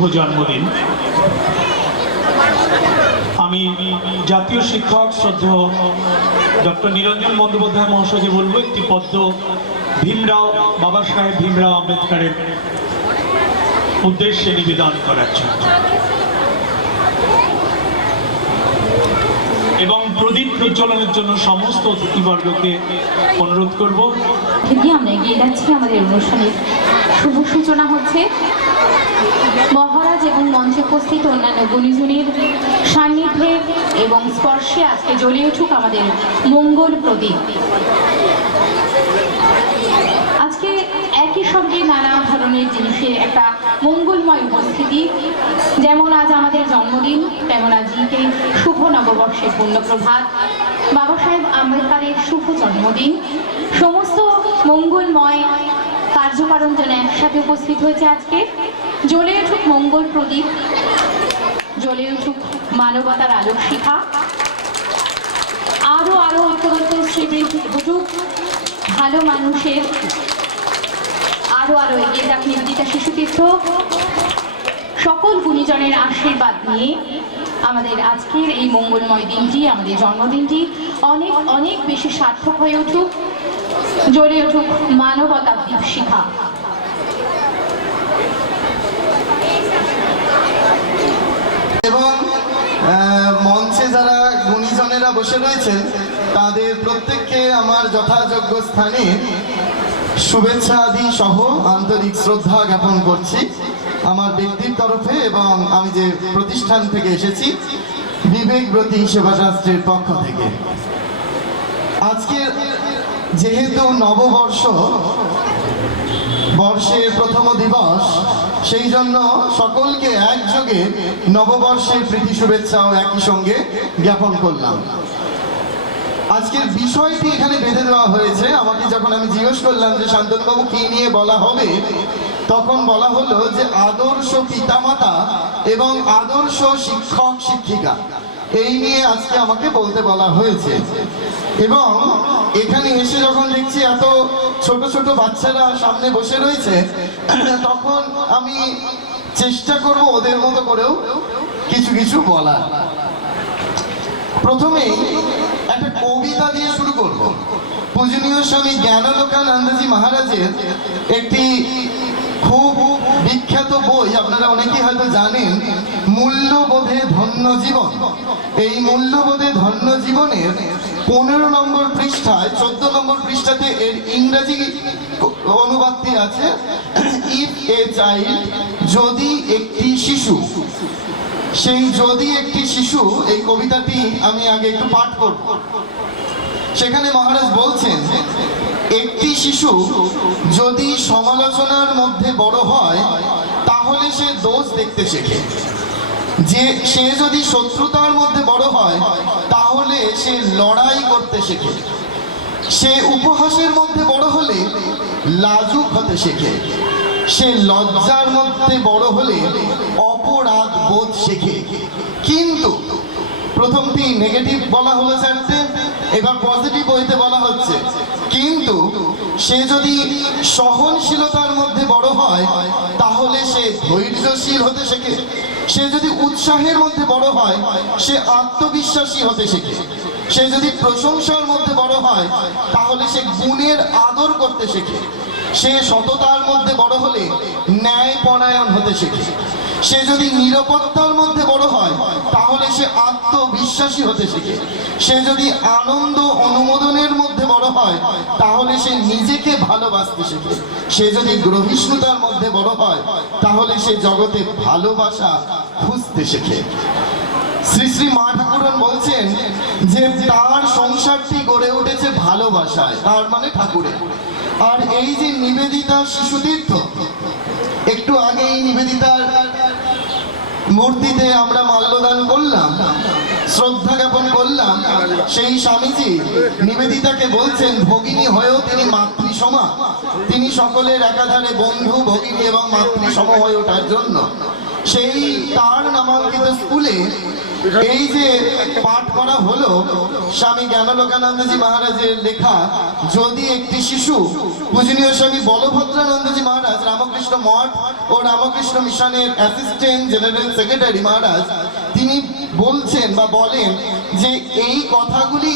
শুভ জন্মদিন। আমি জাতীয় শিক্ষক শ্রদ্ধেয় ডক্টর নিরঞ্জন বন্দ্যোপাধ্যায় মহাশয়কে বলবো একটি পদ্য ভীমরাও বাবা সাহেব ভীমরাও আম্বেদকরের উদ্দেশ্যে নিবেদন করার জন্য এবং প্রদীপ প্রজ্বলনের জন্য সমস্ত অতিথিবর্গকে অনুরোধ করব। আমরা এগিয়ে যাচ্ছি, আমাদের অনুষ্ঠানের শুভ সূচনা হচ্ছে। মহারাজ এবং মঞ্চে উপস্থিত অন্যান্য গুণীজনের সান্নিধ্যে এবং স্পর্শে আজকে জ্বলে উঠুক আমাদের মঙ্গল প্রদীপ। আজকে একই সঙ্গে নানা ধরনের জিনিসের একটা মঙ্গলময় উপস্থিতি। যেমন আজ আমাদের জন্মদিন, তেমন আজকে শুভ নববর্ষের পুণ্যপ্রভাত, বাবা সাহেব আম্বেদকরের শুভ জন্মদিন। সমস্ত মঙ্গলময় কার্যকারণ যেন একসাথে উপস্থিত হয়েছে আজকে। জ্বলে উঠুক মঙ্গল প্রদীপ, জ্বলে উঠুক মানবতার আলোক শিখা, আরো আরো উত্তরোত্তর শ্রীবৃদ্ধি ঘটুক ভালো মানুষের, আরো আরো এগিয়ে যাক নিবেদিতা শিশুতীর্থ। সকল গুণীজনের আশীর্বাদ নিয়ে আমাদের আজকের এই মঙ্গলময় দিনটি, আমাদের জন্মদিনটি অনেক অনেক বেশি সার্থক হয়ে উঠুক, জ্বলে উঠুক মানবতার দীপ শিখা। এবং মঞ্চে যারা গুণীজনেরা বসে রয়েছেন তাদের প্রত্যেককে আমার যথাযোগ্য স্থানে শুভেচ্ছা আদি সহ আন্তরিক শ্রদ্ধা জ্ঞাপন করছি আমার ব্যক্তির তরফে এবং আমি যে প্রতিষ্ঠান থেকে এসেছি বিবেকব্রতী সেবা ট্রাস্টের পক্ষ থেকে। আজকে যেহেতু নববর্ষ, বর্ষের প্রথম দিবস, সেই জন্য সকলকে একযোগে নববর্ষের প্রীতি শুভেচ্ছাও একই সঙ্গে জ্ঞাপন করলাম। আজকের বিষয়টি এখানে বেঁধে দেওয়া হয়েছে। আমাকে যখন আমি জিজ্ঞেস করলাম যে শান্তনুবাবু কি নিয়ে বলা হবে, তখন বলা হলো যে আদর্শ পিতামাতা এবং আদর্শ শিক্ষক শিক্ষিকা, এই নিয়ে আজকে আমাকে বলতে বলা হয়েছে। এবং এখানে এসে যখন দেখছি এত ছোট ছোট বাচ্চারা সামনে বসে রয়েছে, তখন আমি চেষ্টা করব ওদের মতো করেও কিছু কিছু বলার। প্রথমেই একটা কবিতা দিয়ে শুরু করব। পূজনীয় স্বামী জ্ঞানলোকানন্দজি মহারাজের একটি খুব বিখ্যাত বই, আপনারা অনেকেই হয়তো জানেন, মূল্যবোধে ধন্য জীবন। এই মূল্যবোধে ধন্য জীবনের 15 নম্বর পৃষ্ঠায়, 14 নম্বর পৃষ্ঠাতে এর ইংরেজি অনুবাদটি আছে, ইফ এ চাইল্ড, যদি একটি শিশু। সেই যদি একটি শিশু, এই কবিতাটি আমি আগে একটু পাঠ করব। সেখানে মহারাজ বলছেন, একটি শিশু যদি সমালোচনার মধ্যে বড় হয় তাহলে সে দোষ দেখতে শেখে। সে যদি শত্রুতার মধ্যে বড় হয় তাহলে সে লড়াই করতে শেখে। সে উপহাসের মধ্যে বড় হলে লাজুক হতে শেখে। সে লজ্জার মধ্যে বড় হলে অপরাধ বোধ শেখে। কিন্তু প্রথমটি নেগেটিভ বলা হলো চারটে, এবার পজিটিভ বইতে বলা হচ্ছে, কিন্তু সে যদি সহনশীলতার মধ্যে বড় হয় তাহলে সে ধৈর্যশীল হতে শেখে। সে যদি উৎসাহের মধ্যে বড় হয় সে আত্মবিশ্বাসী হতে শেখে। সে যদি প্রশংসার মধ্যে বড় হয় তাহলে সে গুণের আদর করতে শেখে। সে সততার মধ্যে বড় হলে ন্যায়পরায়ণ হতে শেখে। সে যদি নিরাপত্তার মধ্যে বড় হয় তাহলে সে আত্মবিশ্বাসী হতে শেখে। সে যদি আনন্দ অনুমোদনের মধ্যে বড় হয় তাহলে সে নিজেকে ভালোবাসতে শেখে। সে যদি গ্রহিষ্ণুতার মধ্যে বড় হয় তাহলে সে জগতে ভালোবাসা খুঁজতে শেখে। শ্রী শ্রী মা ঠাকুরন বলছেন যে তার সংসারটি গড়ে উঠেছে ভালোবাসায়, তার মানে ঠাকুরের। আর এই যে নিবেদিতা শিশুতীর্থ, একটু আগেই নিবেদিতার মূর্তিতে আমরা মাল্যদান করলাম, শ্রদ্ধা জ্ঞাপন করলাম। সেই স্বামীজি নিবেদিতাকে বলছেন ভগিনী হয়েও তিনি মাতৃসমা। তিনি সকলের একাধারে বন্ধু, ভগিনী এবং মাতৃসম হয়ে ওঠার জন্য সেই তার নামাঙ্কিত স্কুলে এই যে পাঠ করা হলো স্বামী জ্ঞানলোকানন্দজি মহারাজের লেখা যদি একটি শিশু, পূজনীয় স্বামী বলভদ্রানন্দজি মহারাজ রামকৃষ্ণ মঠ ও রামকৃষ্ণ মিশনের অ্যাসিস্ট্যান্ট জেনারেল সেক্রেটারি মহারাজ, তিনি বলছেন বা বলেন যে এই কথাগুলি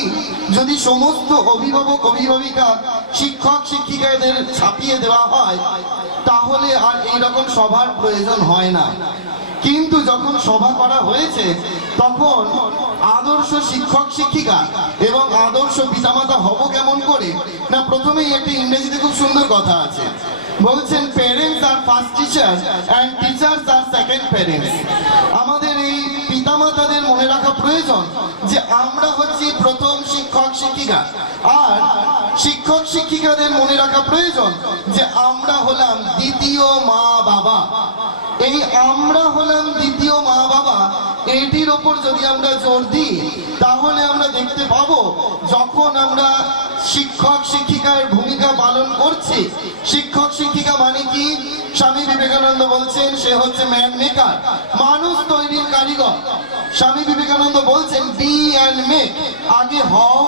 যদি সমস্ত অভিভাবক অভিভাবিকা শিক্ষক শিক্ষিকাদের ছাপিয়ে দেওয়া হয় তাহলে আর এইরকম সভার প্রয়োজন হয় না। কিন্তু যখন সভা করা হয়েছে তখন আদর্শ শিক্ষক শিক্ষিকা এবং আদর্শ পিতামাতা হব কেমন করে না, প্রথমেই একটি ইংরেজিতে খুব সুন্দর কথা আছে, বলছেন প্যারেন্টস আর ফার্স্ট টিচার অ্যান্ড টিচার্স আর সেকেন্ড প্যারেন্টস। আমাদের এই পিতামাতাদের মনে রাখা প্রয়োজন যে আমরা হচ্ছি প্রথম শিক্ষক শিক্ষিকা, আর শিক্ষক শিক্ষিকাদের মনে রাখা প্রয়োজন যে আমরা হলাম দ্বিতীয় মা বাবা। এই আমরা হলাম দ্বিতীয় মা বাবা, এটির ওপর যদি আমরা জোর দিই তাহলে আমরা দেখতে পাবো যখন আমরা শিক্ষক শিক্ষিকার ভূমিকা পালন করছি। শিক্ষক শিক্ষিকা মানে কি? স্বামী বিবেকানন্দ বলছেন সে হচ্ছে ম্যান মেকার, মানুষ তৈরির কারিগর। স্বামী বিবেকানন্দ বলছেন বি অ্যান্ড মেক, আগে হও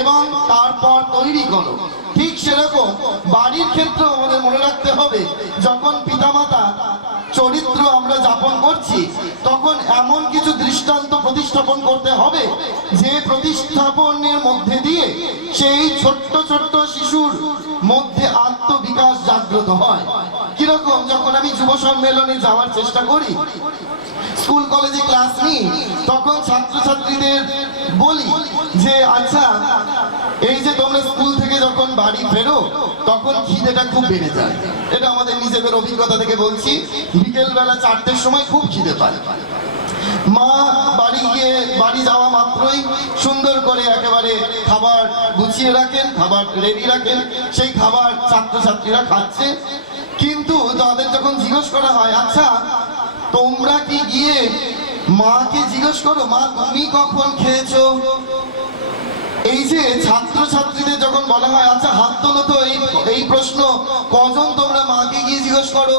এবং তারপর তৈরি করো। ঠিক সেরকম বাড়ির ক্ষেত্রেও আমাদের মনে রাখতে হবে যখন পিতামাতা চরিত্র আমরা যাপন করছি তখন এমন কিছু দৃষ্টান্ত প্রতিস্থাপন করতে হবে যে প্রতিস্থাপনের মধ্যে দিয়ে সেই ছোট্ট ছোট্ট শিশুর মধ্যে আত্মবিকাশ জাগ্রত হয়। কিরকম? যখন আমি যুব সম্মেলনে যাওয়ার চেষ্টা করি, স্কুল কলেজে ক্লাস নিই, তখন ছাত্রছাত্রীদের বলি যে আচ্ছা এই যে তোমরা স্কুল থেকে যখন বাড়ি ফেরো তখন খিদেটা খুব বেড়ে যায়। এটা আমাদের নিজেদের অভিজ্ঞতা থেকে বলছি, বিকেলবেলা 4টের সময় খুব খিদে পায়। মা বাড়ি যাওয়া মাত্রই সুন্দর করে একেবারে খাবার গুছিয়ে রাখেন, খাবার রেডি রাখেন, সেই খাবার ছাত্রছাত্রীরা খাচ্ছে। কিন্তু তাদের যখন জিজ্ঞেস করা হয় আচ্ছা তোমরা কি গিয়ে মাকে জিজ্ঞেস করো মা তুমি কখন খেয়েছো? এই যে ছাত্রছাত্রীদের যখন বলা হয় আচ্ছা হাত তোলো তো, এই প্রশ্ন কজন তোমরা মাকে গিয়ে জিজ্ঞেস করো,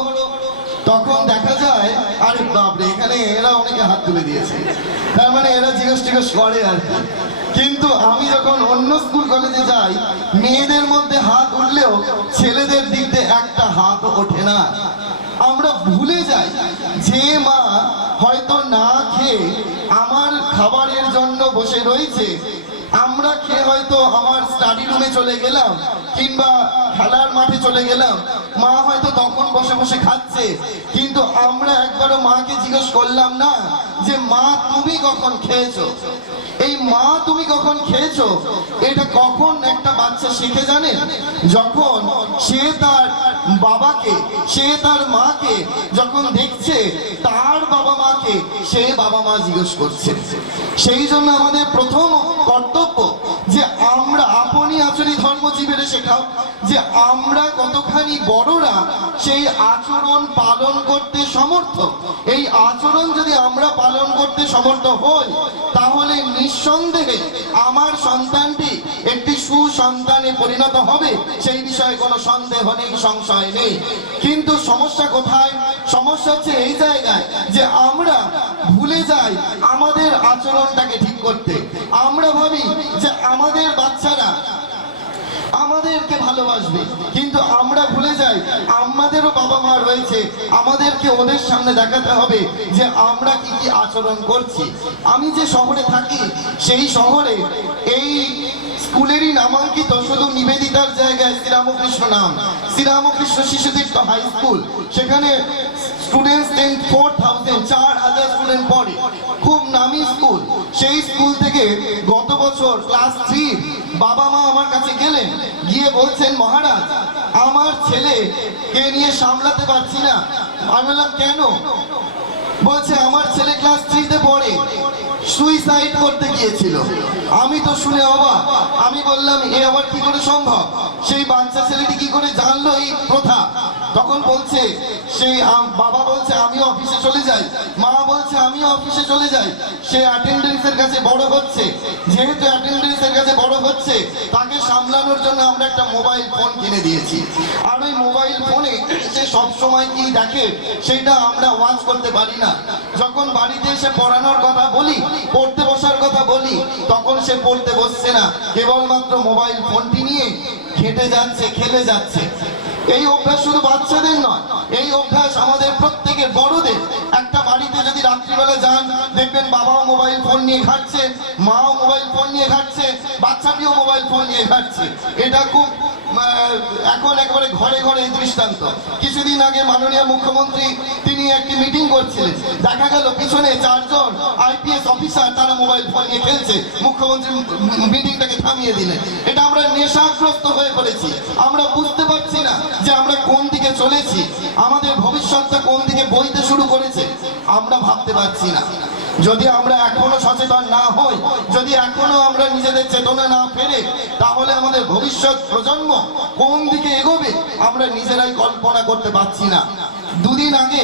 তখন দেখা যায় আরে বাপরে এখানে এরা অনেকে হাত তুলে দিয়েছে, তার মানে এরা জিজ্ঞেস টিজ্ঞেস করে আর কি। কিন্তু আমি যখন অন্য স্কুল কলেজে যাই মেয়েদের মধ্যে হাত উঠলেও ছেলেদের দিক দিয়ে একটা হাত ওঠে না। আমরা ভুলে যাই যে মা হয়তো না খেয়ে আমার খাবারের জন্য বসে রয়েছে, আমরা খেয়ে হয়তো আমার স্টাডি রুমে চলে গেলাম কিংবা খেলার মাঠে চলে গেলাম, মা হয়তো তখন বসে বসে খাচ্ছে, কিন্তু আমরা একবারও মাকে জিজ্ঞেস করলাম না যে মা তুমি কখন খেয়েছো। এই মা তুমি কখন খেয়েছো এটা কখন একটা বাচ্চা শিখে জানেন? যখন সে তার বাবাকে, সে তার মাকে যখন দেখছে তার বাবা মাকে সে বাবা মা জিজ্ঞেস করছে। সেই জন্য আমাদের প্রথম কর্তব্য যে আমরা আপনি আচরি ধর্মজীবের শেখাও যে আমরা কতখানি বড়রা সেই আচরণ পালন করতে সমর্থ। এই আচরণ যদি আমরা পালন করতে সমর্থ হই তাহলে নিঃসন্দেহে আমার সন্তানটি একটি সুসন্তানে পরিণত হবে, সেই বিষয়ে কোনো সন্দেহ নেই, সংশয় নেই। কিন্তু সমস্যা কোথায়? সমস্যা হচ্ছে এই জায়গায় যে আমরা ভুলে যাই আমাদের আচরণটাকে ঠিক করতে। আমরা ভাবি যে আমাদের বাচ্চারা আমাদেরকে ভালোবাসবে, কিন্তু আমরা ভুলে যাই আমাদেরও বাবা মা রয়েছে, আমাদেরকে ওদের সামনে দেখাতে হবে যে আমরা কি কি আচরণ করছি। আমি যে শহরে থাকি সেই শহরে এই স্কুলেরই নামাঙ্কিত শুধু নিবেদিতার জায়গায় শ্রীরামকৃষ্ণ নাম, শ্রীরামকৃষ্ণ শিশুতীর্থ হাই স্কুল, সেখানে স্টুডেন্টস 4,000 স্টুডেন্ট পড়ে, খুব নামি স্কুল। সেই স্কুল থেকে গত বছর ক্লাস 3 বাবা মা আমার কাছে গেলেন, গিয়ে বলছেন মহারাজ আমার ছেলেকে নিয়ে সামলাতে পারছি না। আমি বললাম কেন? বলছে আমার ছেলে ক্লাস 3-তে পড়ে, সুইসাইড করতে গিয়েছিল। আমি তো শুনে অবাক। আমি বললাম এ আবার কি করে সম্ভব? সেই বাচ্চা ছেলেটি কি করে জানলো এই প্রথা? তখন বলছে সেই বাবা বলছে আমি অফিসে চলে যাই, মা বলছে আমি অফিসে চলে যাই। সে অ্যাটেন্ডেন্সের কাছে বড় হচ্ছে, যেহেতু অ্যাটেন্ডেন্সের কাছে বড় হচ্ছে তাকে সামলানোর জন্য আমরা একটা মোবাইল ফোন কিনে দিয়েছি। আর ওই মোবাইল ফোনে সে সব সময় কি দেখে সেটা আমরা ওয়াচ করতে পারি না। যখন বাড়িতে এসে পড়ানোর কথা বলি, পড়তে বসার কথা বলি, তখন সে পড়তে বসছে না, কেবলমাত্র মোবাইল ফোনটি নিয়ে খেটে যাচ্ছে, খেলে যাচ্ছে। এই অভ্যাস শুধু বাচ্চাদের নয়, এই অভ্যাস আমাদের প্রত্যেকের, বড়দের। একটা বাড়িতে যদি রাত্রিবেলা যান, দেখবেন বাবাও মোবাইল ফোন নিয়ে ঘাটছে, মাও মোবাইল ফোন নিয়ে ঘাটছে, বাচ্চাটিও মোবাইল ফোন নিয়ে ঘাটছে। এটা খুব এখন একবারে ঘরে ঘরে এই দৃষ্টান্ত। কিছুদিন আগে মাননীয় মুখ্যমন্ত্রী তিনি একটি মিটিং করছিলেন, দেখা গেল পিছনে 4 জন আইপিএস অফিসার তারা মোবাইল ফোন নিয়ে খেলছে। মুখ্যমন্ত্রী মিটিংটাকে থামিয়ে দিলেন। এটা আমরা নেশাগ্রস্ত হয়ে পড়েছি। আমরা বুঝতে পারছি না যে আমরা কোন দিকে চলেছি, আমাদের ভবিষ্যৎটা কোন দিকে বইতে শুরু করেছে, আমরা ভাবতে পারছি না। যদি আমরা এখনো সচেতন না হই, যদি এখনো আমরা নিজেদের চেতনা না ফেরে, তাহলে আমাদের ভবিষ্যৎ প্রজন্ম কোন দিকে এগোবে আমরা নিজেরাই কল্পনা করতে পারছি না। দুদিন আগে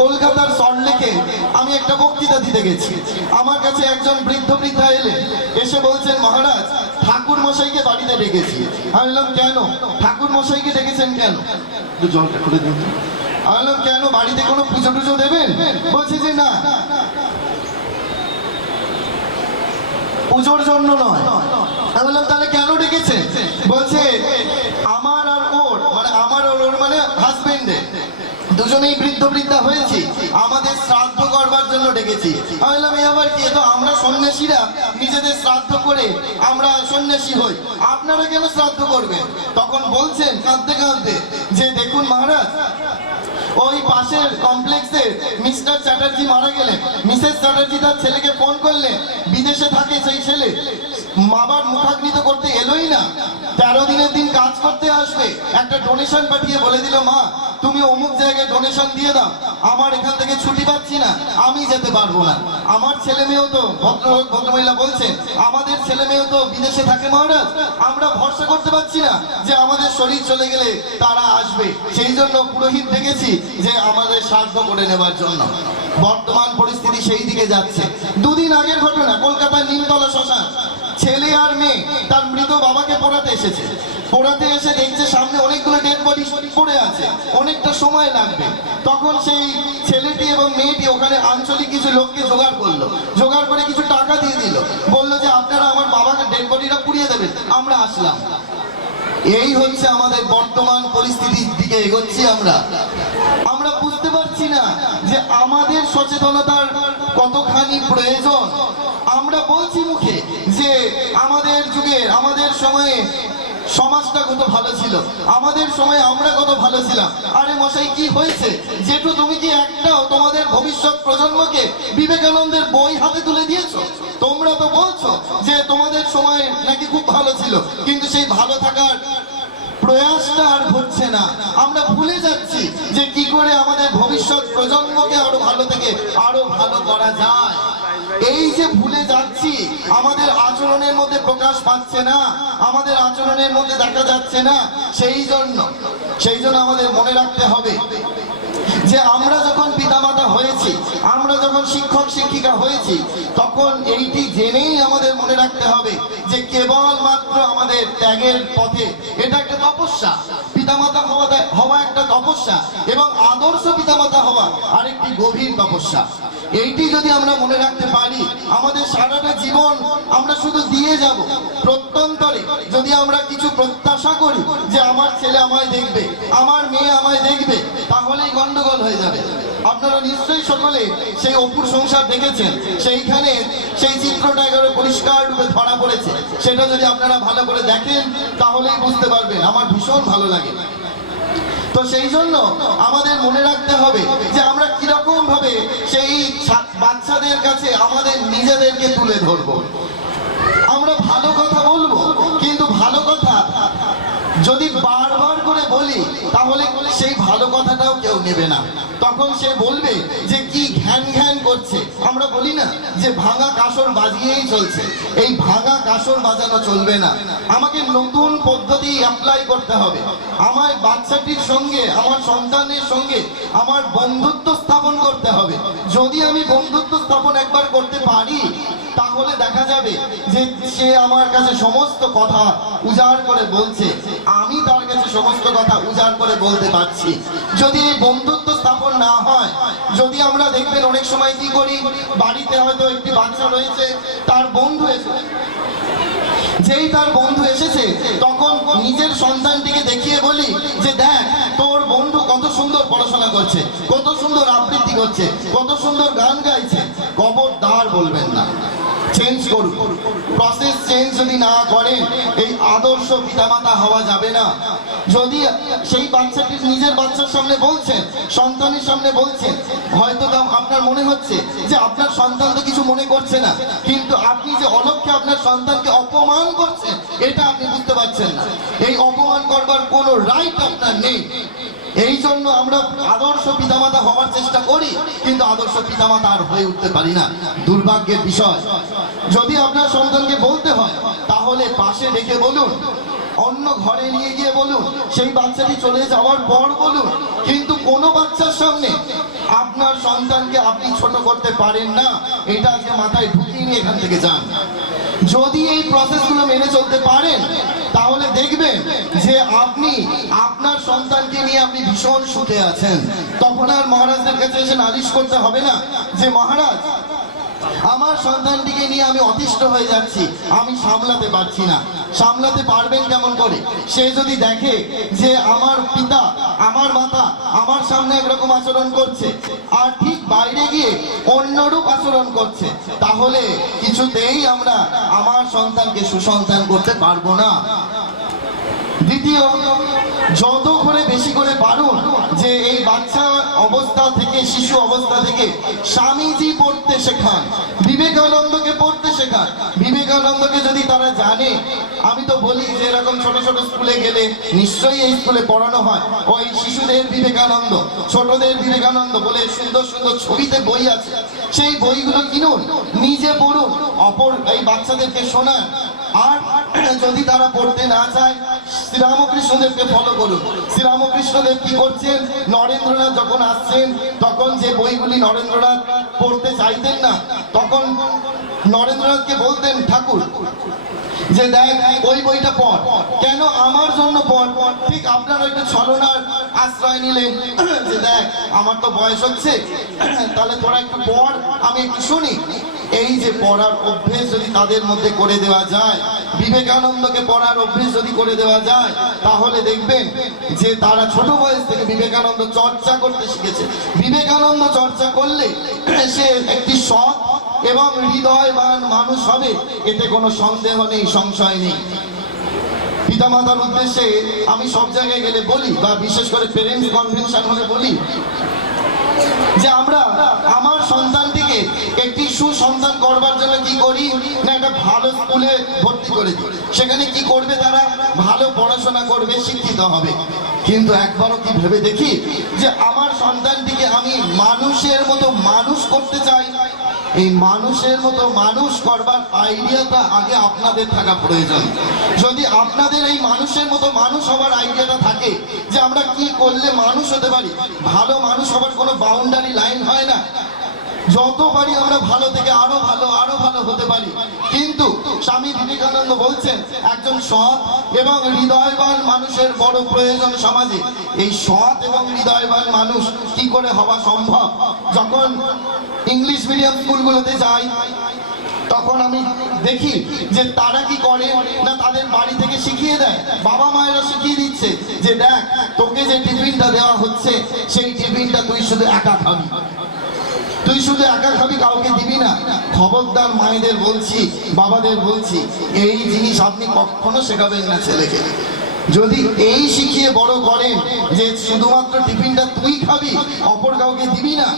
কলকাতার সল্টলেকে আমি একটা বক্তৃতা দিতে গেছি। আমার কাছে একজন বৃদ্ধা এলেন, এসে বলছেন, মহারাজ ঠাকুর মশাইকে বাড়িতে ডেকেছি। আমি বললাম, কেন ঠাকুর মশাইকে ডেকেছেন কেন? জলটা খুলে দিন। আমি বললাম, কেন বাড়িতে কোনো পুজো টুজো দেবেন? বলছে যে না, পুজোর জন্য নয়। আমি বললাম, তাহলে কেন ডেকেছে? বলছে আমার আর ওর, মানে আমার আর ওর মানে হাজবেন্ডের, দুজনেই বৃদ্ধা হয়েছি, আমাদের শ্রাদ্ধ করবার জন্য ডেকেছি। আমি বললাম, এই আবার কি? তো আমরা সন্ন্যাসীরা নিজেদের শ্রাদ্ধ করে আমরা সন্ন্যাসী হই, আপনারা কেন শ্রাদ্ধ করবেন? তখন বলছেন কাঁদতে কাঁদতে যে দেখুন মহারাজ, ওই পাশের কমপ্লেক্সে মিস্টার চ্যাটার্জি মারা গেলেন, মিসেস চ্যাটার্জি তার ছেলেকে ফোন করলেন, বিদেশে থাকে সেই ছেলে, বাবার মুখাগ্নিত করতে এলোই না, 13 দিনের দিন কাজ করতে আসবে, একটা ডোনেশন পাঠিয়ে বলে দিল, মা তুমি অমুক জায়গায় ডোনেশন দিয়ে দাও, আমার এখান থেকে ছুটি পাচ্ছি না, আমি যেতে পারবো না। আমার ছেলে মেয়েও তো, ভদ্রমহিলা বলছেন, আমাদের ছেলে মেয়েও তো বিদেশে থাকে মহারাজ, আমরা ভরসা করতে পারছি না যে আমাদের শরীর চলে গেলে তারা আসবে, সেই জন্য পুরোহিত ডেকেছি যে আমাদের শ্রাদ্ধ করে নেবার জন্য। বর্তমান পরিস্থিতি সেই দিকে যাচ্ছে। দুদিন আগের ঘটনা, কলকাতার নিমতলা শ্মশান, ছেলে আর মেয়ে তার মৃত বাবাকে পোড়াতে এসেছে। পোড়াতে এসে দেখছে সামনে অনেকগুলো ডেড বডি পড়ে আছে, অনেকটা সময় লাগবে। তখন সেই ছেলেটি এবং মেয়েটি ওখানে আঞ্চলিক কিছু লোককে জোগাড় করলো, জোগাড় করে কিছু টাকা দিয়ে দিল, বললো যে আপনারা আমার বাবাকে ডেড বডিটা পুড়িয়ে দেবেন, আমরা আসলাম। এই হচ্ছে আমাদের বর্তমান পরিস্থিতির দিকে এগোচ্ছি আমরা। আমরা বুঝতে পারছি না যে আমাদের সচেতনতার কতখানি প্রয়োজন। আমরা বলছি মুখে যে আমাদের যুগে, আমাদের সময়ে সমাজটা কত ভালো ছিল, আমাদের সময় আমরা কত ভালো ছিলাম। আরে মশাই কি হয়েছে? যেটু তুমি কি একটাও তোমাদের ভবিষ্যৎ প্রজন্মকে বিবেকানন্দের বই হাতে তুলে দিয়েছো? তোমরা তো বলছো যে তোমাদের সময় নাকি খুব ভালো ছিল, কিন্তু সেই ভালো থাকার প্রয়াসটা আর ঘটছে না। আমরা ভুলে যাচ্ছি যে কি করে আমাদের ভবিষ্যৎ প্রজন্মকে আরো ভালো থেকে আরো ভালো করা যায়। এই যে ভুলে যাচ্ছি, আমাদের আচরণের মধ্যে প্রকাশ পাচ্ছে না, আমাদের আচরণের মধ্যে দেখা যাচ্ছে না। সেই জন্য আমাদের মনে রাখতে হবে যে আমরা যখন পিতামাতা হয়েছি, আমরা যখন শিক্ষক শিক্ষিকা হয়েছি, তখন এইটি জেনেই আমাদের মনে রাখতে হবে যে কেবলমাত্র আমাদের ত্যাগের পথে, এটা একটা তপস্যা, পিতামাতা হওয়া একটা তপস্যা, এবং আদর্শ পিতামাতা হওয়া আরেকটি গভীর তপস্যা। এইটি যদি আমরা মনে রাখতে পারি, আমাদের সারাটা জীবন আমরা শুধু দিয়ে যাব। প্রত্যন্তরে যদি আমরা কিছু প্রত্যাশা করি যে আমার ছেলে আমায় দেখবে, আমার মেয়ে আমায় দেখবে, তাহলেই গন্ডগোল হয়ে যাবে। আপনারা নিশ্চয়ই সকলে সেই অপুর সংসার দেখেছেন, সেইখানে সেই চিত্রটা একেবারে পরিষ্কার রূপে ধরা পড়েছে। সেটা যদি আপনারা ভালো করে দেখেন তাহলেই বুঝতে পারবেন। আমার ভীষণ ভালো লাগে। তো সেই জন্য আমাদের মনে রাখতে হবে যে আমরা কিরকম ভাবে সেই বাচ্চাদের কাছে আমাদের নিজেদেরকে তুলে ধরবো। আমরা ভালো কথা বলবো, কিন্তু ভালো কথা যদি বারবার করে বলি তাহলে সেই ভালো কথাটাও কেউ নেবে না। তখন সে বলবে যে কি ঘ্যান ঘ্যান করছে। আমরা বলি না যে ভাঙা কাসর বাজিয়েই চলছে, এই ভাঙা কাসর বাজানো চলবে না। আমাকে নতুন পদ্ধতি অ্যাপ্লাই করতে হবে। আমার বাচ্চাটির সঙ্গে, আমার সন্তানের সঙ্গে আমার বন্ধুত্ব স্থাপন করতে হবে। যদি আমি বন্ধুত্ব স্থাপন একবার করতে পারি, তাহলে দেখা যাবে যে সে আমার কাছে সমস্ত কথা উজাড় করে বলছে, আমি তার কাছে সমস্ত কথা উজাড় করে বলতে পারছি। যদি এই বন্ধুত্ব স্থাপন না হয়, যদি আমরা দেখবেন অনেক সময় কি করি, বাড়িতে হয়তো একটি বাচ্চা রয়েছে, তার বন্ধু এসেছে, যেই তার বন্ধু এসেছে তখন নিজের সন্তানটিকে দেখিয়ে বলি যে দেখ তোর বন্ধু কত সুন্দর পড়াশোনা করছে, কত সুন্দর আবৃত্তি করছে, কত সুন্দর গান গাইছে। খবরদার বলবেন না, চেঞ্জ করুন। প্রসেস চেঞ্জ যদি না করেন এই আদর্শ পিতামাতা হওয়া যাবে না। যদি সেই বাচ্চাটি নিজের বাচ্চার সামনে বলছেন, সন্তানের সামনে বলছেন, হয়তো আপনার মনে হচ্ছে যে আপনার সন্তান তো কিছু মনে করছে না, কিন্তু আপনি যে অলক্ষ্যে আপনার সন্তানকে অপমান করছেন এটা আপনি বুঝতে পারছেন না। এই অপমান করবার কোনো রাইট আপনার নেই। এই জন্য আমরা আদর্শ পিতামাতা হওয়ার চেষ্টা করি, কিন্তু আদর্শ পিতামাতা আর হয়ে উঠতে পারি না। দুর্ভাগ্যের বিষয়। যদি আপনার সন্তানকে বলতে হয় তাহলে পাশে ডেকে বলুন, অন্য ঘরে নিয়ে গিয়ে বলুন, সেই বাচ্চাটি চলে যাওয়ার পর বলুন, কিন্তু কোনো বাচ্চার সামনে আপনার সন্তানকে আপনি ছোট করতে পারেন না। এটা আজকে মাথায় ঢুকিয়ে নিয়ে এখান থেকে যান। যদি এই প্রসেসগুলো মেনে চলতে পারেন তাহলে দেখবেন যে আপনি আপনার সন্তানকে নিয়ে আপনি ভীষণ সুখে আছেন। তখন আর মহারাজদের কাছে এসে নালিশ করতে হবে না যে মহারাজ আমার সন্তানটিকে নিয়ে আমি অতিষ্ঠ হয়ে যাচ্ছি, আমি সামলাতে পারছি না। সামলাতে পারবেন কেমন করে? সে যদি দেখে যে আমার পিতা, আমার মাতা আমার সামনে একরকম আচরণ করছে আর ঠিক বাইরে গিয়ে অন্যরূপ আচরণ করছে, তাহলে কিছুতেই আমরা আমার সন্তানকে সুসন্তান করতে পারবো না। দ্বিতীয়, যত করে বেশি করে পারুন যে এই বাচ্চা অবস্থা থেকে, শিশু অবস্থা থেকে স্বামীজি পড়তে শেখান, বিবেকানন্দকে পড়তে শেখান। বিবেকানন্দকে যদি তারা জানে, আমি তো বলি যে এরকম ছোট ছোট স্কুলে গেলে নিশ্চয়ই এই স্কুলে পড়ানো হয় ওই শিশুদের বিবেকানন্দ, ছোটদের বিবেকানন্দ বলে সুন্দর সুন্দর ছবিতে বই আছে। সেই বইগুলো কিনুন, নিজে পড়ুন, অপর এই বাচ্চাদেরকে শোনান। আর যদি তারা পড়তে না চায়, শ্রীরামকৃষ্ণদেবকে ফলো করুন। শ্রীরামকৃষ্ণদেব কি করছেন, নরেন্দ্রনাথ যখন আসছেন তখন যে বইগুলি নরেন্দ্রনাথ পড়তে চাইতেন না, তখন নরেন্দ্রনাথকে বলতেন ঠাকুর যে দেখ ওই বইটা পড়, কেন আমার জন্য পড়। ঠিক আপনার একটা ছলনার আশ্রয় নিলেন যে দেখ আমার তো বয়স হচ্ছে, তাহলে তোরা একটু পড়, আমি একটু শুনি। এই যে পড়ার অভ্যেস যদি তাদের মধ্যে করে দেওয়া যায়, বিবেকানন্দকে পড়ার অভ্যেস যদি করে দেওয়া যায়, তাহলে দেখবেন যে তারা ছোট বয়স থেকে বিবেকানন্দ চর্চা করতে শিখেছে। বিবেকানন্দ চর্চা করলে সে একটি সৎ এবং হৃদয়বান মানুষ হবে, এতে কোনো সন্দেহ নেই, সংশয় নেই। পিতামাতার উদ্দেশ্যে আমি সব জায়গায় গেলে বলি, বা বিশেষ করে পেরেন্টস কনভেনশন হলে বলি যে আমরা আমার সন্তানটিকে একটি সুসন্তান করবার জন্য কি করি না, একটা ভালো স্কুলে ভর্তি করে দিই। সেখানে কি করবে তারা? ভালো পড়াশোনা করবে, শিক্ষিত হবে। কিন্তু একবারও কি ভেবে দেখি যে আমার সন্তানটিকে আমি মানুষের মতো মানুষ করতে চাই? এই মানুষের মতো মানুষ করবার আইডিয়াটা আগে আপনাদের থাকা প্রয়োজন। যদি আপনাদের এই মানুষের মতো মানুষ হবার আইডিয়াটা থাকে যে আমরা কি করলে মানুষ হতে পারি, ভালো মানুষ হবার কোনো বাউন্ডারি লাইন হয় না। যত পারি আমরা ভালো থেকে আরো ভালো, আরো ভালো হতে পারি। কিন্তু স্বামী বিবেকানন্দ বলছেন একজন সৎ এবং হৃদয়বান মানুষের বড় প্রয়োজন সমাজে। এই সৎ এবং হৃদয়বান মানুষ কি করে হওয়া সম্ভব? যখন ইংলিশ মিডিয়াম স্কুলগুলোতে যাই তখন আমি দেখি যে তারা কি করে না, তাদের বাড়ি থেকে শিখিয়ে দেয়, বাবা মায়েরা শিখিয়ে দিচ্ছে যে দেখ তোকে যে টিফিনটা দেওয়া হচ্ছে সেই টিফিনটা তুই শুধু একা খাবি, তুই শুধু একা খাবি, কাউকে দিবি না। খবরদার মায়েদের বলছি, বাবাদের বলছি, এই জিনিস আপনি কখনো শেখাবেন না ছেলেকে। যদি এই শিখিয়ে বড় করেন যে শুধুমাত্র টিফিনটা তুই খাবি, অপর কাউকে দিবি না,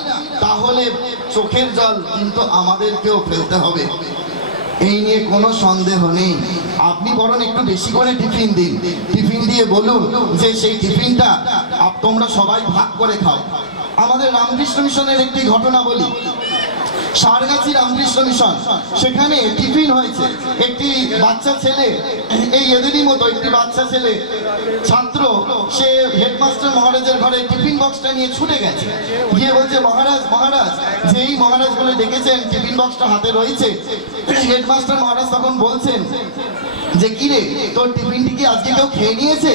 তাহলে চোখের জল কিন্তু আমাদেরকেও ফেলতে হবে, এই নিয়ে কোনো সন্দেহ নেই। আপনি বরং একটু বেশি করে টিফিন দিন, টিফিন দিয়ে বলুন যে সেই টিফিনটা তোমরা সবাই ভাগ করে খাও। আমাদের রামকৃষ্ণ মিশনের একটি ঘটনা বলি। সারগাছি রামকৃষ্ণ মিশন, সেখানে টিফিন হয়েছে। একটি বাচ্চা ছেলে, এই এদেরই মতো একটি বাচ্চা ছেলে ছাত্র, সে হেডমাস্টার মহারাজের ঘরে টিফিন বক্সটা নিয়ে ছুটে গেছে, গিয়ে বলছে মহারাজ মহারাজ, যেই মহারাজ বলে ডেকেছেন, টিফিন বক্সটা হাতে রয়েছে। হেডমাস্টার মহারাজ তখন বলছেন যে কি রে, তোর টিফিনটি কি আজকে কেউ খেয়ে নিয়েছে?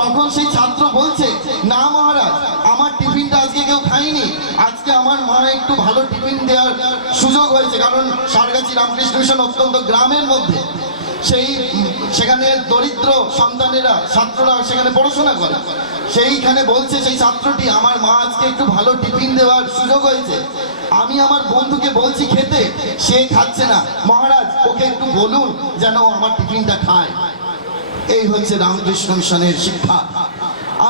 তখন সেই ছাত্র বলছে, না মহারাজ, আমার টিফিনটা আজকে কেউ খায়নি। আজকে আমার মা একটু ভালো টিফিন দেওয়ার সুযোগ হয়েছে, কারণ সারগাছি রামকৃষ্ণ মিশন অত্যন্ত গ্রামের মধ্যে। সেখানে দরিদ্র সন্তানেরা, ছাত্ররা সেখানে পড়াশোনা করে। সেইখানে বলছে সেই ছাত্রটি, আমার মা আজকে একটু ভালো টিফিন দেওয়ার সুযোগ হয়েছে, আমি আমার বন্ধুকে বলছি খেতে, সে খাচ্ছে না। মহারাজ, ওকে একটু বলুন যেন আমার টিফিনটা খায়। এই হচ্ছে রামকৃষ্ণ মিশনের শিক্ষা।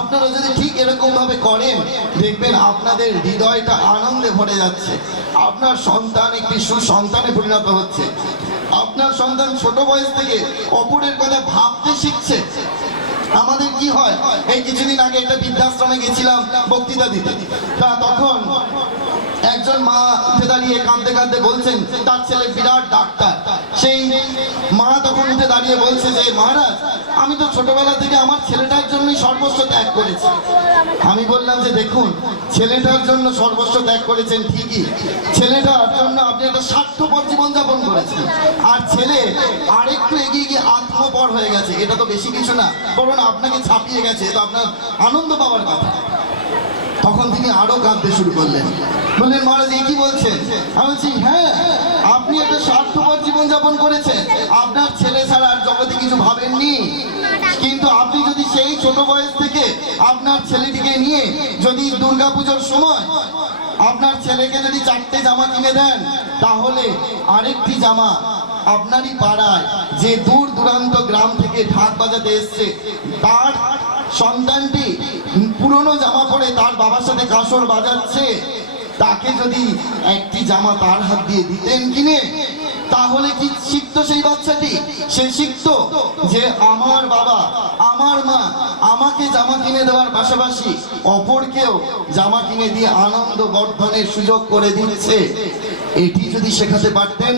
আপনারা যদি ঠিক এরকম ভাবে করেন, দেখবেন আপনাদের হৃদয়টা আনন্দে ভরে যাচ্ছে। আপনার সন্তান একটি সুসন্তানে পরিণত হচ্ছে। আপনার সন্তান ছোট বয়স থেকে অপরের কথা ভাবতে শিখছে। আমাদের কি হয়, এই কিছুদিন আগে একটা বৃদ্ধাশ্রমে গেছিলাম বক্তৃতা দিতে। তখন একজন মা উঠে দাঁড়িয়ে কাঁদতে কাঁদতে বলছেন তার ছেলে বিরাট ডাক্তার। সেই মা তখন উঠে দাঁড়িয়ে বলছে যে মহারাজ, আমি তো ছোটবেলা থেকে আমার ছেলেটার জন্যই সর্বস্ব ত্যাগ করেছি। আমি বললাম যে দেখুন, ছেলেটার জন্য সর্বস্ব ত্যাগ করেছেন ঠিকই, ছেলেটার জন্য আপনি একটা স্বার্থপর জীবনযাপন করেছেন। আর ছেলে আরেকটু এগিয়ে গিয়ে আত্মপর হয়ে গেছে, এটা তো বেশি কিছু না, বরং আপনাকে ছাপিয়ে গেছে, তো আপনার আনন্দ পাওয়ার কথা। তখন তিনি আরো কাঁদতে শুরু করলেন, বললেন মহারাজ এই কি বলছেন? আমি বলছি হ্যাঁ, আপনি একটা স্বার্থপর জীবনযাপন করেছেন, আপনার ছেলে ছাড়া আর জগতে কিছু ভাবেননি। কিন্তু আপনি যদি সেই ছোট বয়স থেকে আপনার ছেলেটিকে নিয়ে যদি দুর্গাপুজোর সময় আপনার ছেলেকে যদি 4টে জামা কিনে দেন, তাহলে আরেকটি জামা আপনারই পাড়ায় যে দূর দূরান্ত গ্রাম থেকে ঢাক বাজাতে এসছে, তার সন্তানটি পুরনো জামা পরে তার বাবার সাথে কাসর বাজাচ্ছে, তাকে যদি একটি জামা তার হাত দিয়ে দিতেন কিনে, তাহলে কি শিখতো সেই বাচ্চাটি? সে শিখতো যে আমার বাবা, আমার মা আমাকে জামা কিনে দেওয়ার পাশাপাশি অপরকেও জামা কিনে দিয়ে আনন্দ বর্ধনের সুযোগ করে দিচ্ছে। এটি যদি শেখাতে পারতেন,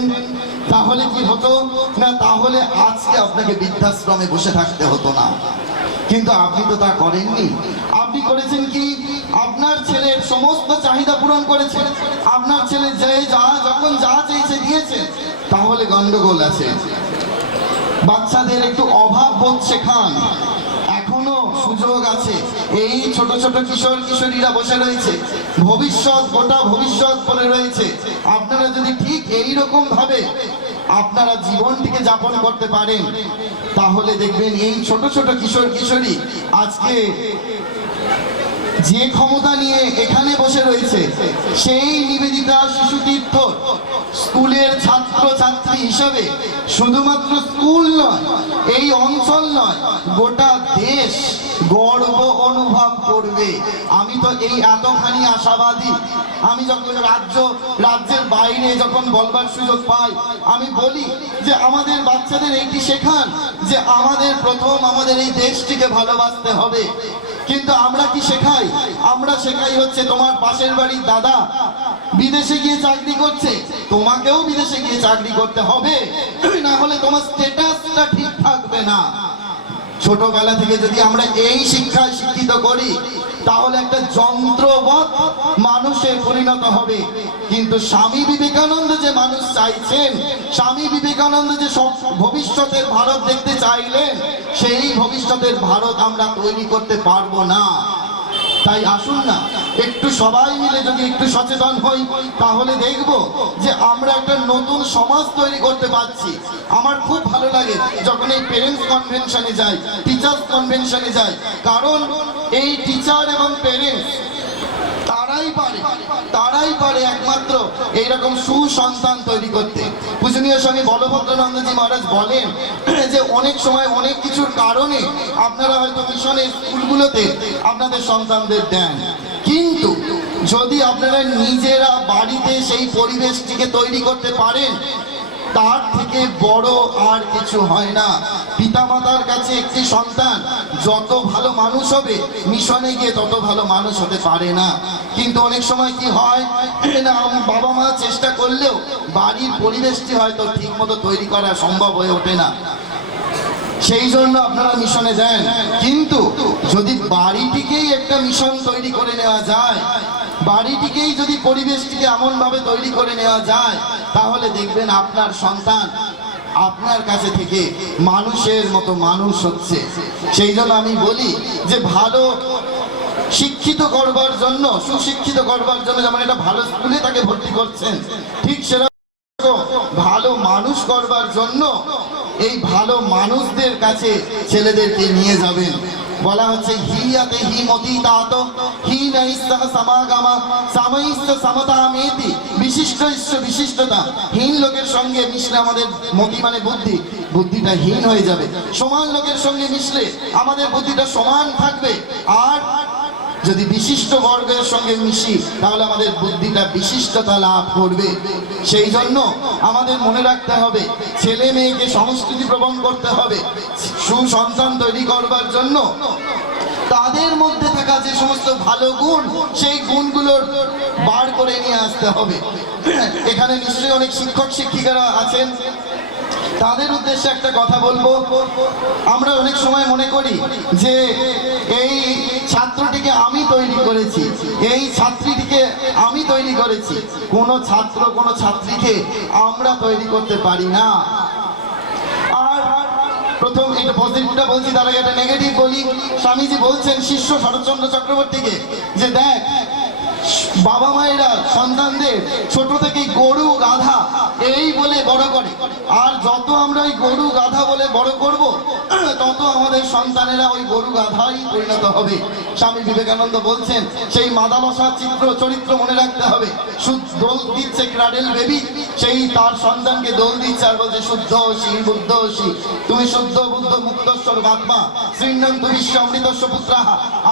তাহলে কি হতো না, তাহলে আজকে আপনাকে বৃদ্ধাশ্রমে বসে থাকতে হতো না। কিন্তু আপনি তো তা করেননি। আপনি করেছেন কি, আপনার ছেলের সমস্ত চাহিদা পূরণ করেছেন। আপনার ছেলে যে যখন যা চেয়েছে দিয়েছে। তাহলে গন্ডগোল আছে। বাচ্চাদের একটু অভাব বোধ শেখান, এখনো সুযোগ আছে। এই ছোট ছোট কিশোর কিশোরীরা বসে রয়েছে, ভবিষ্যৎ, গোটা ভবিষ্যৎ পড়ে রয়েছে। আপনারা যদি ঠিক এই রকম ভাবে আপনারা জীবনটিকে যাপন করতে পারেন, তাহলে দেখবেন এই ছোট ছোট কিশোর কিশোরী আজকে যে ক্ষমতা নিয়ে এখানে বসে রয়েছে, সেই নিবেদিতা শিশু তীর্থ স্কুলের ছাত্র ছাত্রী হিসাবে শুধুমাত্র স্কুল নয়, এই অঞ্চল নয়, গোটা দেশ গর্ব অনুভব করবে। আমি তো এই এতখানি আশাবাদী। আমি যখন রাজ্যের বাইরে যখন বলবার সুযোগ পাই, আমি বলি যে আমাদের বাচ্চাদের এইটি শেখান যে আমাদের প্রথম আমাদের এই দেশটিকে ভালোবাসতে হবে। কিন্তু আমরা কি শেখাই? আমরা শেখাই হচ্ছে তোমার পাশের বাড়ির দাদা বিদেশে গিয়ে চাকরি করছে, তোমাকেও বিদেশে গিয়ে চাকরি করতে হবে, না হলে তোমার স্ট্যাটাসটা ঠিক থাকবে না। ছোটবেলা থেকে যদি আমরা এই শিক্ষায় শিক্ষিত করি, তাহলে একটা যন্ত্রবৎ মানুষে পরিণত হবে। কিন্তু স্বামী বিবেকানন্দ যে মানুষ চাইছেন, স্বামী বিবেকানন্দ যে ভবিষ্যতের ভারত দেখতে চাইলেন, সেই ভবিষ্যতের ভারত আমরা তৈরি করতে পারবো না। তাই আসুন না, একটু সবাই মিলে যদি একটু সচেতন হই, তাহলে দেখব যে আমরা একটা নতুন সমাজ তৈরি করতে পারছি। আমার খুব ভালো লাগে যখন এই পেরেন্টস কনভেনশনে যাই, টিচার্স কনভেনশনে যাই, কারণ এই টিচার এবং পেরেন্টস তারাই পারে একমাত্র এইরকম সুসন্তান তৈরি করতে। পূজনীয় স্বামী বলভদ্রানন্দজি মহারাজ বলেন যে অনেক সময় অনেক কিছুর কারণে আপনারা হয়তো মিশনের স্কুলগুলোতে আপনাদের সন্তানদের দেন, কিন্তু যদি আপনারা নিজেরা বাড়িতে সেই পরিবেশটিকে তৈরি করতে পারেন, তার থেকে বড় আর কিছু হয় না। পিতামাতার কাছে একটি সন্তান যত ভালো মানুষ হবে, মিশনে গিয়ে তত ভালো মানুষ হতে পারে না। কিন্তু অনেক সময় কি হয় না, বাবা মা চেষ্টা করলেও বাড়ির পরিবেশটি হয়তো ঠিক মতো তৈরি করা সম্ভব হয়ে ওঠে না। সেই জন্য আপনারা মিশনে দেন, কিন্তু যদি বাড়িটিকেই একটা মিশন তৈরি করে নেওয়া যায়, বাড়িটিকেই যদি পরিবেশটিকে এমনভাবে তৈরি করে নেওয়া যায়, তাহলে দেখবেন আপনার সন্তান আপনার কাছে থেকে মানুষের মতো মানুষ হচ্ছে। সেই জন্য আমি বলি যে ভালো শিক্ষিত করবার জন্য, সুশিক্ষিত করবার জন্য যেমন একটা ভালো স্কুলে তাকে ভর্তি করছেন, ঠিক সেরকম ভালো মানুষ করবার জন্য এই ভালো মানুষদের কাছে ছেলেদেরকে নিয়ে যাবেন। বলা হচ্ছে হিয়াতে হিমতি তাত হি নৈস্তহ সমাগমা সাময়িস্ত সমতামেতি বিশিষ্ট বিশিষ্টতা। হীন লোকের সঙ্গে মিশলে আমাদের মতি মানে বুদ্ধি, বুদ্ধিটা হীন হয়ে যাবে। সমান লোকের সঙ্গে মিশলে আমাদের বুদ্ধিটা সমান থাকবে। আর যদি বিশিষ্ট বর্গের সঙ্গে মিশি তাহলে আমাদের বুদ্ধিটা বিশিষ্টতা লাভ করবে। সেই জন্য আমাদের মনে রাখতে হবে ছেলে মেয়েকে সংস্কৃতি প্রবণ করতে হবে। সুসন্তান তৈরি করবার জন্য তাদের মধ্যে থাকা যে সমস্ত ভালো গুণ, সেই গুণগুলোর বার করে নিয়ে আসতে হবে। এখানে নিশ্চয়ই অনেক শিক্ষক শিক্ষিকারা আছেন, তাদের উদ্দেশ্যে একটা কথা বলবো। আমরা অনেক সময় মনে করি যে এই ছাত্রটিকে আমি তৈরি করেছি, এই ছাত্রীটিকে আমি তৈরি করেছি। কোনো ছাত্র কোনো ছাত্রীকে আমরা তৈরি করতে পারি না। আর প্রথম এটা পজিটিভটা বলছি, তার আগে একটা নেগেটিভ বলি। স্বামীজি বলছেন শিষ্য শরৎচন্দ্র চক্রবর্তীকে যে দেখ, বাবা মায়েরা সন্তানদের ছোট থেকেই গরু গাধা এই বলে বড় করে, আর যত আমরা ওই গরু গাধা বলে বড় করব তত আমাদের সন্তানেরা ওই গরু গাধাই পরিণত হবে। স্বামী বিবেকানন্দ বলছেন সেই মাদালসার চরিত্র মনে রাখতে হবে। দোল দিচ্ছে ক্রাডেল বেবি, সেই তার সন্তানকে দোল দিচ্ছে আর বলছে শুদ্ধ অসি বুদ্ধ অসি, তুমি শুদ্ধ বুদ্ধ মুক্তস্বর আত্মা শ্রীনন্ত বিশ্ব অমৃতস্ব পুত্রাহ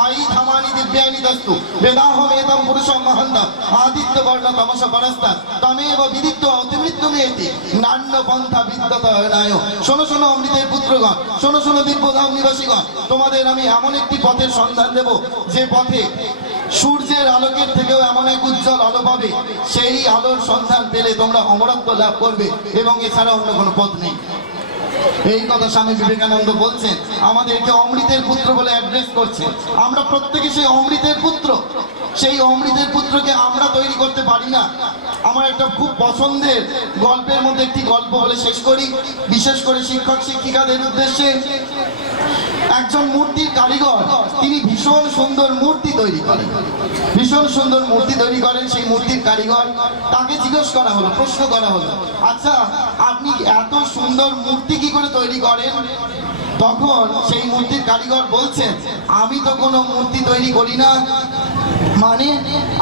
আই ধামানি দিব্যানি দস্তু বেদাহম এতম পুরুষম মহন্তম আদিত্য বর্ণ তমস পরস্তা তমেব বিদিত্ব অতিমৃত্যু মেয়েতি নান্য পন্থা বিদ্যত নায়। শোনো শোনো অমৃতের পুত্রগণ, শোনো শোনো দিব্যধাম নিবাসীগণ, তোমাদের আমি এমন একটি পথের সন্ধান দেব যে পথে সূর্যের আলোকের থেকেও এমন এক উজ্জ্বল আলো পাবে। সেই আলোর সন্ধান পেলে তোমরা অমরত্ব লাভ করবে এবং এছাড়া অন্য কোনো পথ নেই। এই কথা স্বামী বিবেকানন্দ বলছেন, আমাদেরকে অমৃতের পুত্র বলে অ্যাড্রেস করছেন। আমরা প্রত্যেকে সেই অমৃতের পুত্র, সেই অমৃতের পুত্রকে আমরা তৈরি করতে পারি না। আমার একটা খুব পছন্দের গল্পের মধ্যে একটি গল্প বলে শেষ করি, বিশেষ করে শিক্ষক শিক্ষিকাদের উদ্দেশ্যে। একজন মূর্তির কারিগর, তিনি ভীষণ সুন্দর মূর্তি তৈরি করেন, ভীষণ সুন্দর মূর্তি তৈরি করেন। সেই মূর্তির কারিগর, তাকে জিজ্ঞেস করা হলো, প্রশ্ন করা হলো, আচ্ছা আপনি এত সুন্দর মূর্তি কি করে তৈরি করেন? তখন সেই মূর্তির কারিগর বলছেন, আমি তো কোনো মূর্তি তৈরি করি না। মানে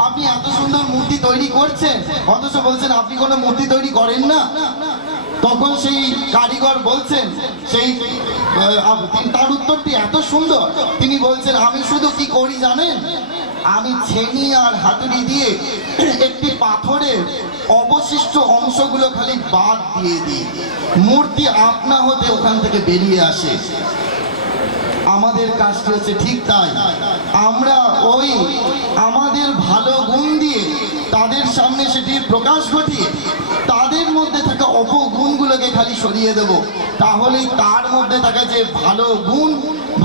আপনি এত সুন্দর মূর্তি তৈরি করছেন অথচ বলছেন আপনি কোনো মূর্তি তৈরি করেন না? তখন সেই কারিগর বলছেন, সেই তার উত্তরটি এত সুন্দর, তিনি বলছেন আমি শুধু কি করি জানেন, আমি ছেনি আর হাতুড়ি দিয়ে একটি পাথরের অবশিষ্ট অংশগুলো খালি বাদ দিয়ে দিই, মূর্তি আপনা হতে ওখান থেকে বেরিয়ে আসে। আমাদের কাজটি হচ্ছে ঠিক তাই, আমরা ওই আমাদের ভালো গুণ দিয়ে তাদের সামনে সেটির প্রকাশ ঘটিয়ে তাদের মধ্যে থাকা অপগুণগুলোকে খালি সরিয়ে দেব, তাহলেই তার মধ্যে থাকা যে ভালো গুণ,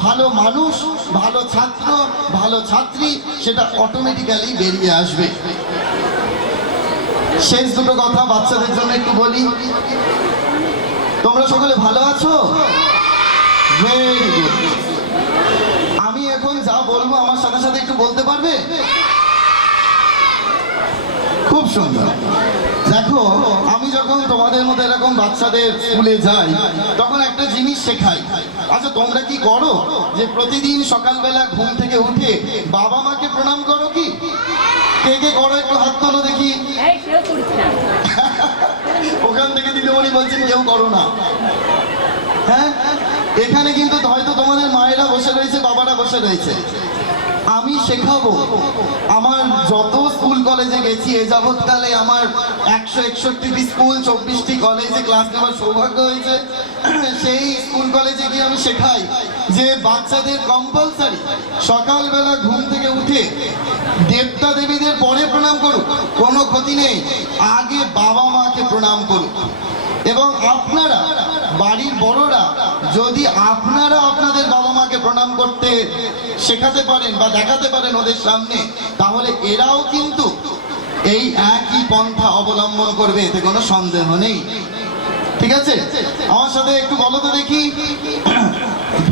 ভালো মানুষ, ভালো ছাত্র, ভালো ছাত্রী সেটা অটোমেটিক্যালি বেরিয়ে আসবে। শেষ দুটো কথা বাচ্চাদের জন্য একটু বলি। তোমরা সকলে ভালো আছো? Very good. আমি এখন যা বলবো আমার সাথে সাথে একটু বলতে পারবে? খুব সুন্দর। দেখো, আমি যখন তোমাদের মধ্যে এরকম বাচ্চাদের স্কুলে যাই তখন একটা জিনিস শেখাই। আচ্ছা তোমরা কি করো যে প্রতিদিন সকালবেলা ঘুম থেকে উঠে বাবা মাকে প্রণাম করো? কি কে কে করো একটু হাত তোলো দেখি। ওখান থেকে দিদিমণি বলছেন কেউ করো না। হ্যাঁ, এখানে কিন্তু হয়তো তোমাদের মায়েরা বসে রয়েছে, বাবারা বসে রয়েছে। আমি শেখাবো। আমার যত স্কুল কলেজে গেছি এ যাবৎকালে আমার 161টি স্কুল 24টি কলেজে ক্লাস নেওয়ার সৌভাগ্য হয়েছে। সেই স্কুল কলেজে গিয়ে আমি শেখাই যে বাচ্চাদের কম্পালসারি সকালবেলা ঘুম থেকে উঠে দেবতা দেবীদের পরে প্রণাম করুক, কোনো ক্ষতি নেই, আগে বাবা মাকে প্রণাম করুক। এবং আপনারা বাড়ির বড়রা যদি আপনারা আপনাদের বাবা মাকে প্রণাম করতে শেখাতে পারেন বা দেখাতে পারেন ওদের সামনে, তাহলে এরাও কিন্তু এই একই পন্থা অবলম্বন করবে, এতে কোনো সন্দেহ নেই। ঠিক আছে, আমার সাথে একটু বলো তো দেখি।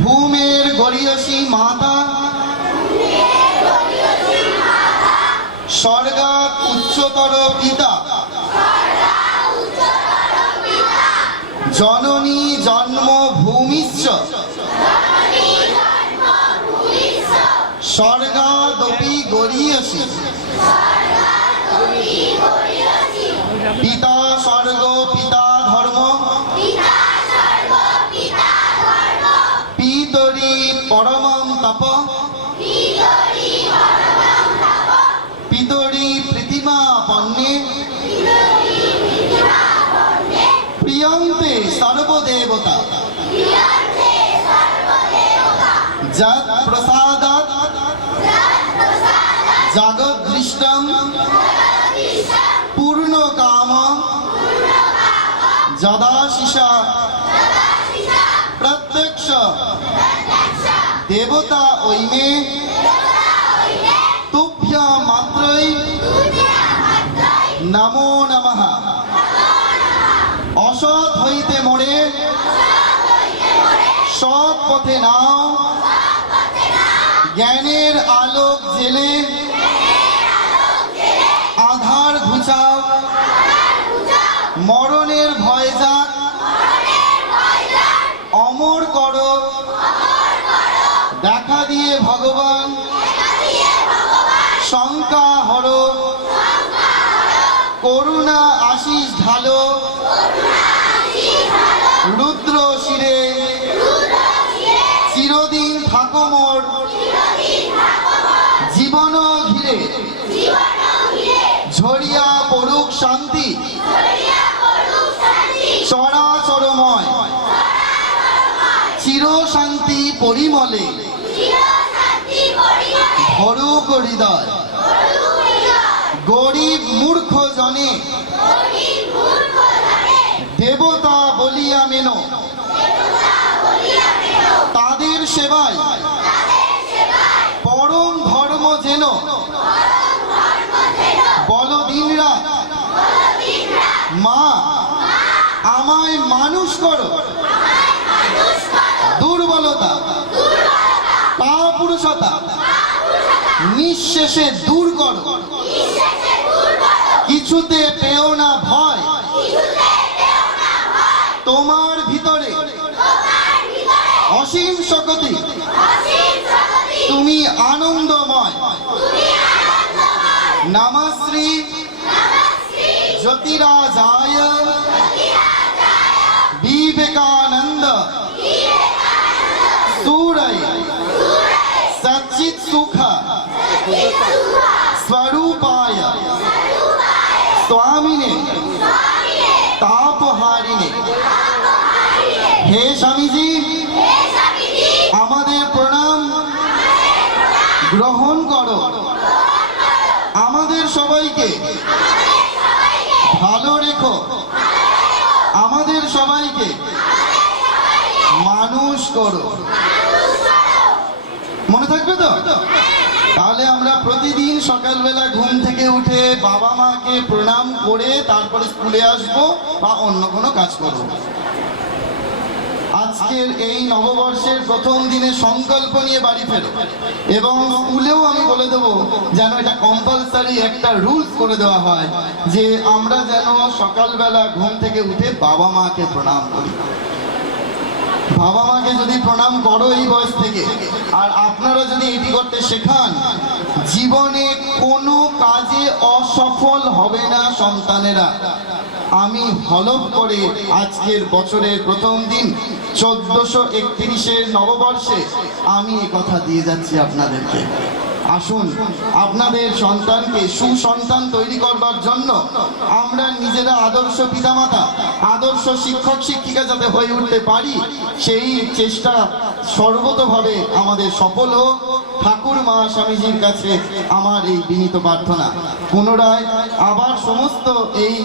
ভূমের গরিয়সী মাতা, স্বর্গাৎ উচ্চতর পিতা, জননী জন্মভূমিশ্চ স্বর্গাদপি গরীয়সী, পিতা স্বর্গ পিতা ধর্ম, পিতরি পরমং তপ, পিতরি প্রীতিমা পণ্যে, প্রিয়ন্তে সর্বদেবতা, যৎ প্রসাদাৎ জগদ্দৃষ্টং পূর্ণ কাম যদাশিষা প্রত্যক্ষ দেবতা ঐমে তুভ্যং মাত্রৈ নমো নমঃ। অসৎ হইতে মোড়ে সৎ পথে নাও, জ্ঞানের আলোক জেলে আধার ঘুচাও, মরণের ভয় যাক অমর করো, দেখা দিয়ে ভগবান শঙ্কা হরো, করুণা আশিস ঢালো, রুদ্র শিরে চিরদিন থাকো মোর, জীবন ঘিরে ঝরিয়া পড়ুক শান্তি, চরাচরময় চির শান্তি পরিমলে, ভরুক হৃদয় গরিব মূর্খ জনে, দেবতা বলিয়া মেনো, তাদের সেবায় পরম ধর্ম যেন, বলো দিনরাত মা আমায় মানুষ করো, দুর্বলতা কাপুরুষতা নিঃশেষে দূর করো, কিছুতে পেও না ভয়, তোমার ভিতরে অসীম শক্তি, তুমি আনন্দময়। নমঃশ্রী জ্যোতিরাজায় বিবেকানন্দ सूरय सच्चित सुख स्वरूपाय स्वामिने तापहारिणे। हे स्वामीजी আমাদের প্রণাম গ্রহণ করো, আমাদের সবাইকে ভালো রেখো, আমাদের সবাইকে মানুষ করো। মনে থাকবে তো? তাহলে আমরা প্রতিদিন সকালবেলা ঘুম থেকে উঠে বাবা মাকে প্রণাম করে তারপরে স্কুলে আসবো বা অন্য কোনো কাজ করব। আজকের এই নববর্ষের প্রথম দিনে সংকল্প নিয়ে বাড়ি ফেরো, এবং স্কুলেও আমি বলে দেবো যেন এটা কম্পালসারি একটা রুলস করে দেওয়া হয় যে আমরা যেন সকালবেলা ঘুম থেকে উঠে বাবা মাকে প্রণাম করি। বাবা মাকে যদি প্রণাম করো এই বয়স থেকে, আর আপনারা যদি এটি করতে শেখান, জীবনে কোনো কাজে অসফল হবে না সন্তানেরা। আমি হলফ করে আজকের বছরের প্রথম দিন 1431 নববর্ষে আমি এই কথা দিয়ে যাচ্ছি আপনাদেরকে। আসুন আপনাদের সন্তানকে সুসন্তান তৈরি করবার জন্য আমরা নিজেরা আদর্শ পিতামাতা, আদর্শ শিক্ষক শিক্ষিকা যাতে হয়ে উঠতে পারি, সেই চেষ্টা সর্বতোভাবে আমাদের সফল হোক। ঠাকুর মা স্বামীজির কাছে আমার এই বিনীত প্রার্থনা। পুনরায় আবার সমস্ত এই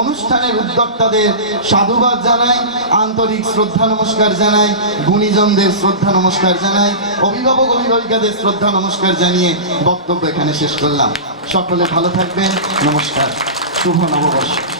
অনুষ্ঠানের উদ্যোক্তাদের সাধুবাদ জানাই, আন্তরিক শ্রদ্ধা নমস্কার জানাই, গুণীজনদের শ্রদ্ধা নমস্কার জানাই, অভিভাবক অভিভাবিকাদের শ্রদ্ধা নমস্কার জানিয়ে বক্তব্য এখানে শেষ করলাম। সকলে ভালো থাকবেন, নমস্কার, শুভ নববর্ষ।